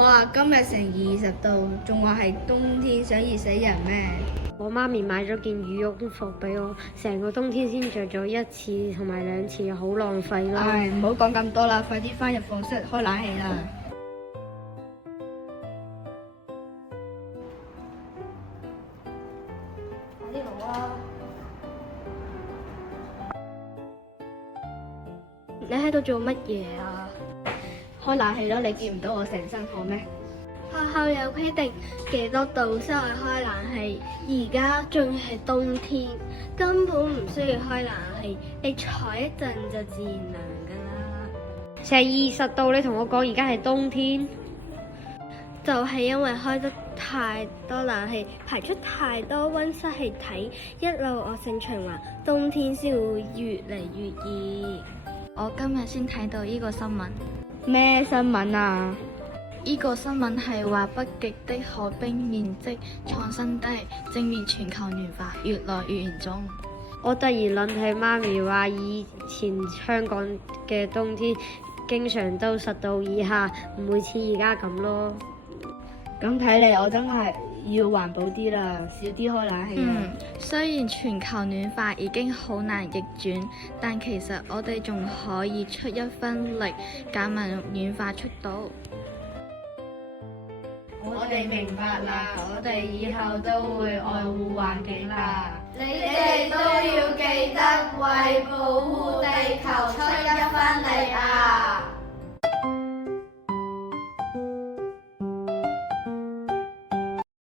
哇！今日成20度，仲話係冬天，想熱死人咩？我媽咪買咗件羽絨服俾我，成個冬天先着咗1次同埋2次，好浪費啦。唉，唔好講咁多啦，快啲翻入課室開冷氣啦！快啲攞啊！你喺度做乜嘢啊？開冷氣咯，你見唔到我成身汗咩？學校有規定幾多度先可以開冷氣，而家仲係冬天，根本唔需要開冷氣，你坐一陣就自然涼噶啦。成20度，你同我講而家係冬天，就係因為開得太多冷氣，排出太多溫室氣體，一路惡性循環，冬天先會越嚟越熱。我今日先睇到呢個新聞。咩新聞啊？呢個新聞係話北極的海冰面積創新低，證明全球暖化越來越嚴重。我突然諗起媽咪話，以前香港嘅冬天經常都10度以下，唔會似而家咁咯。咁睇嚟我真係要環保啲啦，少啲開冷氣啦。雖然全球暖化已經好難逆轉，但其實我哋仲可以出一分力減慢暖化速度。我哋明白啦，我哋以後都會愛護環境啦。你哋都要記得為保護地球出一分力啊！